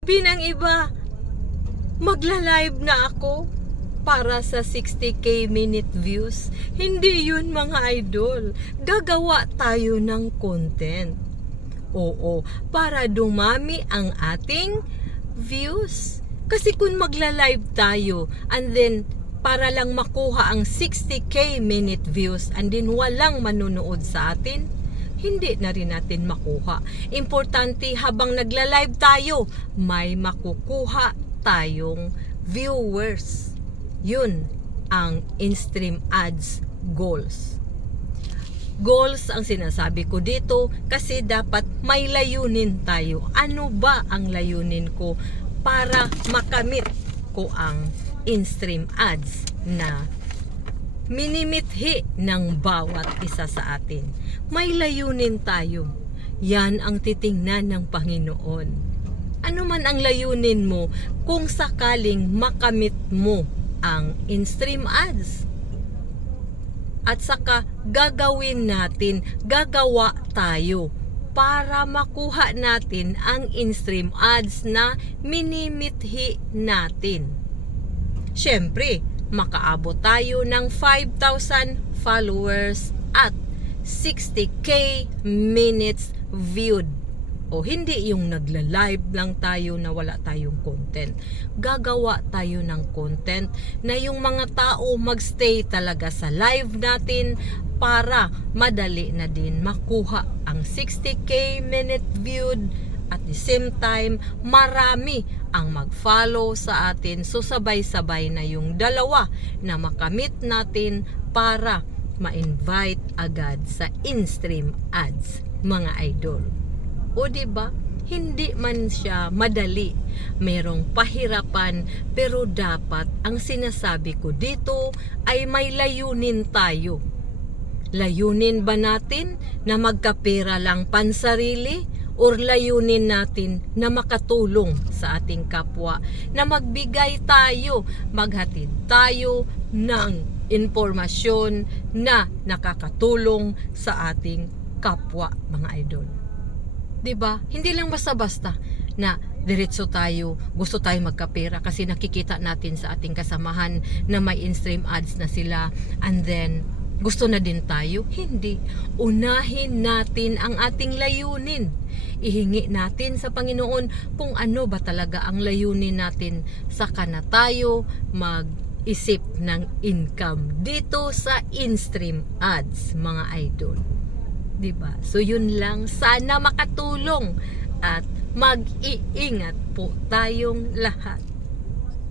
Sabi ng iba, magla-live na ako para sa 60k minute views. Hindi yun mga idol. Gagawa tayo ng content. Oo, para dumami ang ating views. Kasi kung magla-live tayo and then para lang makuha ang 60k minute views and then walang manunood sa atin, hindi na rin natin makuha. Importante habang nagla-live tayo, may makukuha tayong viewers. Yun ang in-stream ads goals. Goals ang sinasabi ko dito kasi dapat may layunin tayo. Ano ba ang layunin ko para makamit ko ang in-stream ads na minimithi ng bawat isa sa atin? May layunin tayo. Yan ang titingnan ng Panginoon. Ano man ang layunin mo kung sakaling makamit mo ang in-stream ads. At saka gagawin natin, gagawa tayo para makuha natin ang in-stream ads na minimithi natin. Siyempre, makaabot tayo ng 5,000 followers at 60k minutes viewed. O hindi yung nagla-live lang tayo na wala tayong content. Gagawa tayo ng content na yung mga tao magstay talaga sa live natin para madali na din makuha ang 60k minute viewed. At the same time, marami ang mag-follow sa atin. So sabay-sabay na yung dalawa na makamit natin para ma-invite agad sa in-stream ads, mga idol. O diba? Hindi man siya madali. Merong pahirapan, pero dapat ang sinasabi ko dito ay may layunin tayo. Layunin ba natin na magkapera lang pansarili? Or layunin natin na makatulong sa ating kapwa, na magbigay tayo, maghatid tayo ng impormasyon na nakakatulong sa ating kapwa, mga idol. 'Di ba? Hindi lang basta-basta na diretso tayo, gusto tayo magkapera kasi nakikita natin sa ating kasamahan na may in-stream ads na sila and then gusto na din tayo. Hindi. Unahin natin ang ating layunin. Ihingi natin sa Panginoon kung ano ba talaga ang layunin natin. Saka na tayo mag-isip ng income dito sa in-stream ads, mga idol. Diba? So yun lang. Sana makatulong at mag-iingat po tayong lahat.